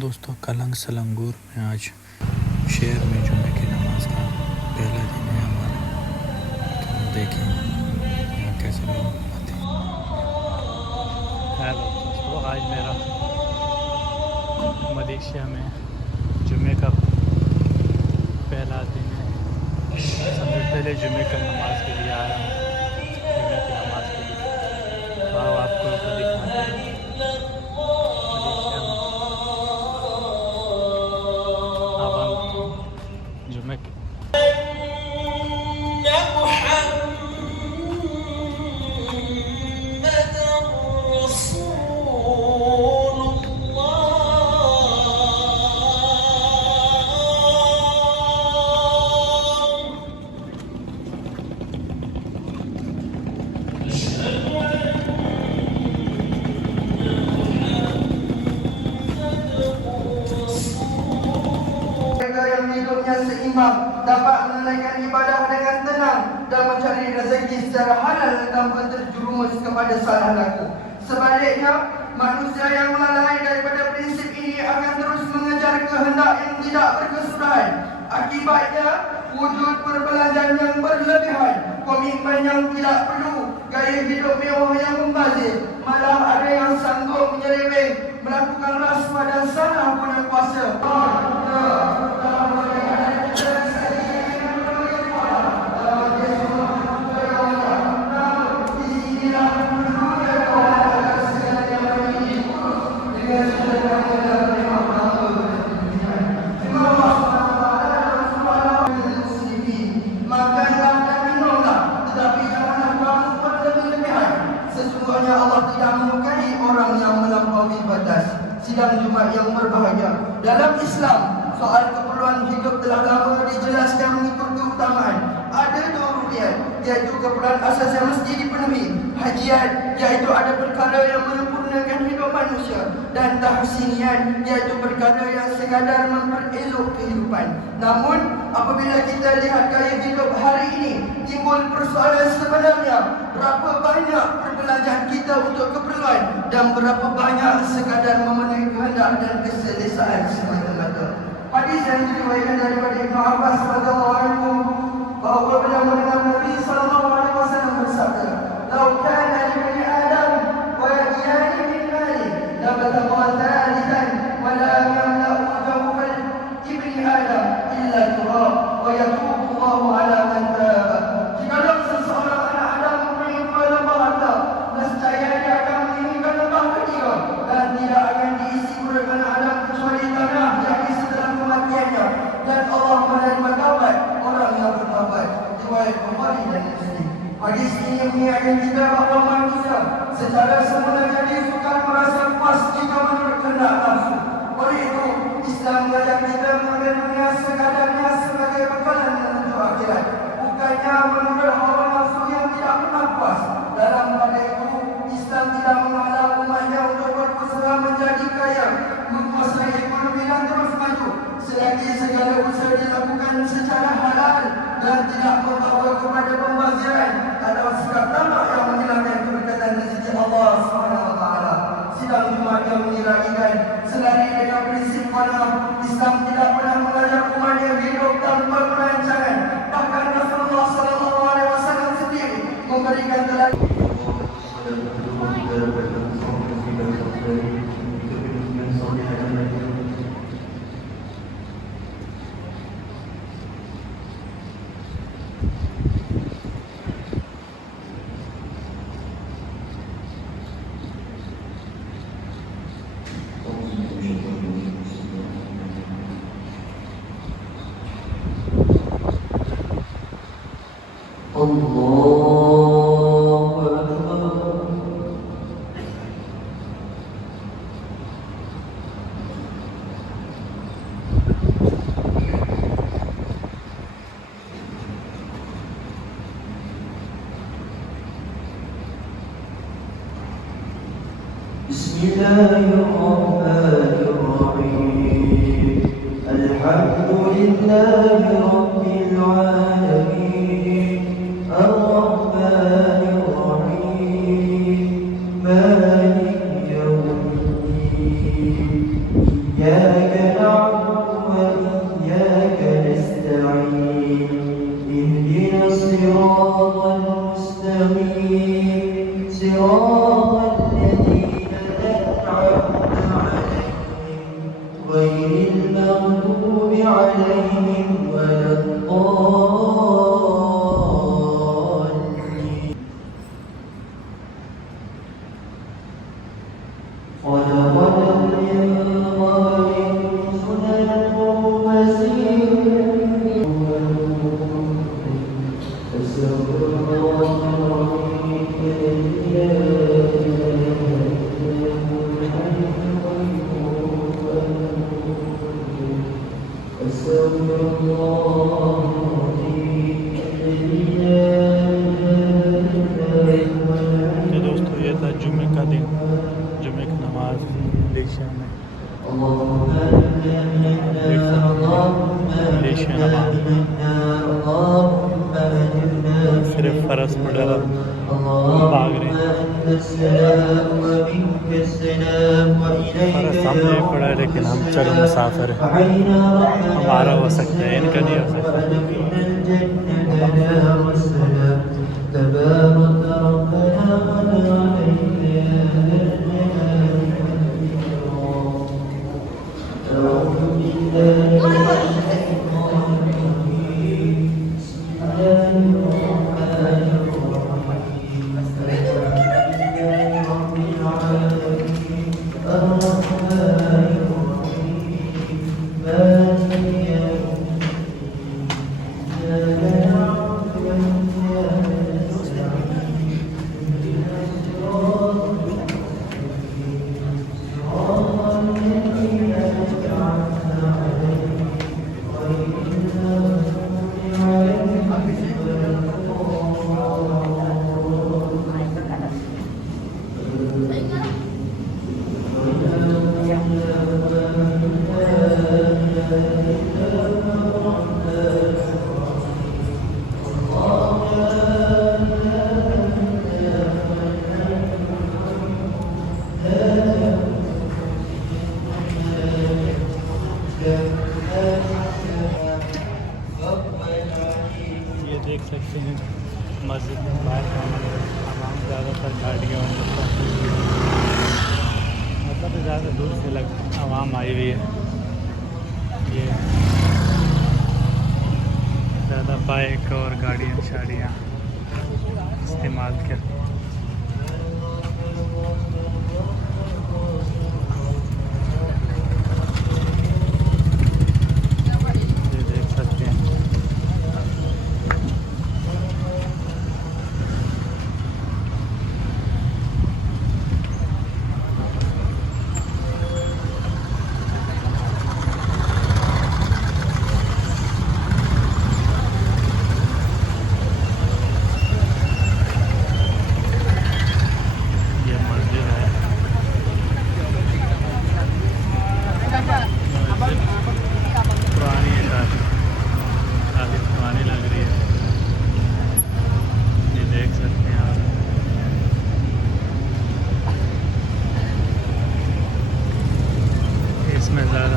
दोस्तों कलंग सलंगूर में आज शहर में जुम्मे की नमाज का पहला दिन है हमारा। तो देखें यहाँ कैसे लोग आते हैं। हेलो दोस्तों, आज मेरा मलेशिया में जुम्मे का पहला दिन है। सबसे पहले जुम्मे का नमाज के लिए आया हूँ, जुम्मे की नमाज के लिए। तो अब आपको दिखाते हैं मलेशिया में अब हम जुम्मे के yang hidupnya seimbang dapat menunaikan ibadah dengan tenang dan mencari rezeki secara halal tanpa terjerumus kepada salah laku. Sebaliknya, manusia yang melalai daripada prinsip ini akan terus mengejar kehendak yang tidak berkesudahan. Akibatnya, wujud perbelanjaan yang berlebihan, komitmen yang tidak perlu, gaya hidup mewah yang membazir, malah ada yang sanggup menyeleweng, melakukan rasuah dan salah guna kuasa. Makanlah dan minumlah, tetapi janganlah kamu berlebih-lebihan. Sesungguhnya Allah tidak menyukai orang yang melampaui batas. Sidang Jumaat yang berbahagia. Dalam Islam, soal keperluan hidup telah lama dijelaskan mengikut keutamaan. Ada dua rupiah, iaitu keperluan asas yang mesti dipenuhi. Hajiat, iaitu ada perkara yang menyempurnakan hidup manusia. Dan tahsiniat, iaitu perkara yang sekadar memperelok kehidupan. Namun, apabila kita lihat gaya hidup hari ini, timbul persoalan sebenarnya, berapa banyak perbelanjaan kita untuk keperluan dan berapa banyak sekadar memenuhi kehendak dan keselesaan semata-mata. Hadis yang diriwayatkan daripada Ibn Abbas radhiyallahu anhu bahawa beliau mendengar Nabi sallallahu alaihi wasallam bersabda, "Lau kana li bani Adam wa ya'tiyani min mali la batagha thalithan wa la yamla'u jawfal ibni Adam illa turab wa yatubu Allahu ala man taba." Jikalau seseorang anak Adam mempunyai dua lembar harta, nescaya dia akan menginginkan lembar ketiga dan tidak akan diisi perut anak Adam kecuali tanah yang setelah kematiannya, dan Allah menerima taubat orang yang bertaubat. Riwayat Bukhari dan Muslim. Hadis ini mengingatkan kita bahawa manusia secara semula jadi sukar merasa puas jika menurut kehendak nafsu. Oleh itu, Islam mengajak kita mengambil dunia sekadarnya sebagai bekalan menuju akhirat, bukannya menurut hawa nafsu yang tidak pernah puas. Dalam pada itu, Islam tidak menghalang umatnya untuk berusaha menjadi kaya, menguasai ekonomi dan terus maju, selagi segala usaha dilakukan secara halal dan tidak membawa kepada pembaziran atau sikap tamak yang menghilangkan keberkatan rezeki Allah SWT. Sidang Jumaat yang menyeraikan selari dengan prinsip mana Islam tidak pernah mengajar umatnya hidup tanpa perancangan. Bahkan Rasulullah SAW sendiri memberikan teladan. Bismillahirrahmanirrahim. Alhamdulillahi Rabbil Alamin. Ar-Rahmanir-Rahim. Maliki Yawmiddin. إياك نعبد وإياك نستعين اهدنا الصراط المستقيم صراط الذين أنعمت عليهم غير المغضوب عليهم ولا الضالين. ولقد من قبلكم سنن तो दोस्तों ये था जुम्मे का दिन, जुम्मे की नमाज मलेशिया में। मलेशिया नमाज सिर्फ फर्ज पड़ रहा, भाग रहे फर्ज सामने पड़ा है, लेकिन हम चलो मुसाफिर हैं, हमारा हो सकता है, इनका नहीं हो सकता। ये देख सकते हैं मस्जिद में बाहर आवाम ज़्यादातर गाड़ियों मतलब ज़्यादा दूर से आवाम आई हुई है। ये ज़्यादा बाइक और गाड़ियाँ शाड़ियाँ इस्तेमाल करती हैं। इसमें ज़्यादा